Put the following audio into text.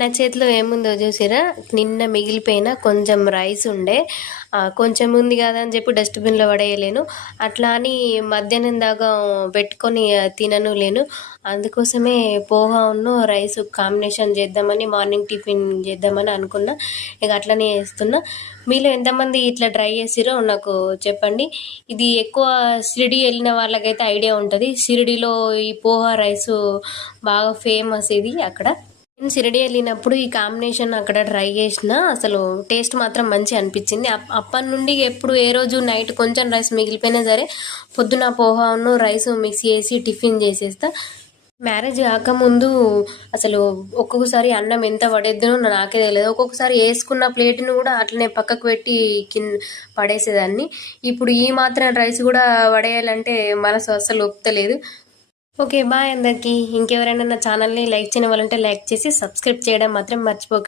నా చేతిలో ఏముందో చూసిరా, నిన్న మిగిలిపోయిన కొంచెం రైస్ ఉండే, కొంచెం ఉంది కదా అని చెప్పి డస్ట్బిన్లో పడేయలేను. అట్లా అని మధ్యాహ్నం దాకా పెట్టుకొని తినను లేను. అందుకోసమే పోహాను రైస్ కాంబినేషన్ చేద్దామని, మార్నింగ్ టిఫిన్ చేద్దామని అనుకున్నా. ఇక అట్లనే చేస్తున్నా. మీలో ఎంతమంది ఇట్లా ట్రై చేసిరో నాకు చెప్పండి. ఇది ఎక్కువ షిరిడి వెళ్ళిన వాళ్ళకైతే ఐడియా ఉంటుంది. షిరిడిలో ఈ పోహా రైసు బాగా ఫేమస్ ఇది అక్కడ. నేను షిరిడి వెళ్ళినప్పుడు ఈ కాంబినేషన్ అక్కడ ట్రై చేసిన, అసలు టేస్ట్ మాత్రం మంచి అనిపించింది. అప్పటి నుండి ఎప్పుడు ఏ రోజు నైట్ కొంచెం రైస్ మిగిలిపోయినా సరే పొద్దున పోహాను రైస్ మిక్స్ చేసి టిఫిన్ చేసేస్తా. మ్యారేజ్ కాకముందు అసలు ఒక్కొక్కసారి అన్నం ఎంత పడేద్దునో నాకే తెలియదు. ఒక్కొక్కసారి వేసుకున్న ప్లేట్ను కూడా అట్లనే పక్కకు పెట్టి పడేసేదాన్ని. ఇప్పుడు ఈ మాత్రం రైస్ కూడా పడేయాలంటే మనసు అసలు ఒప్పుతలేదు. ఓకే, బాయ్ అందరికీ. ఇంకెవరైనా నా ఛానల్ని లైక్ చేయని వాళ్ళంటే లైక్ చేసి సబ్స్క్రైబ్ చేయడం మాత్రం మర్చిపోకండి.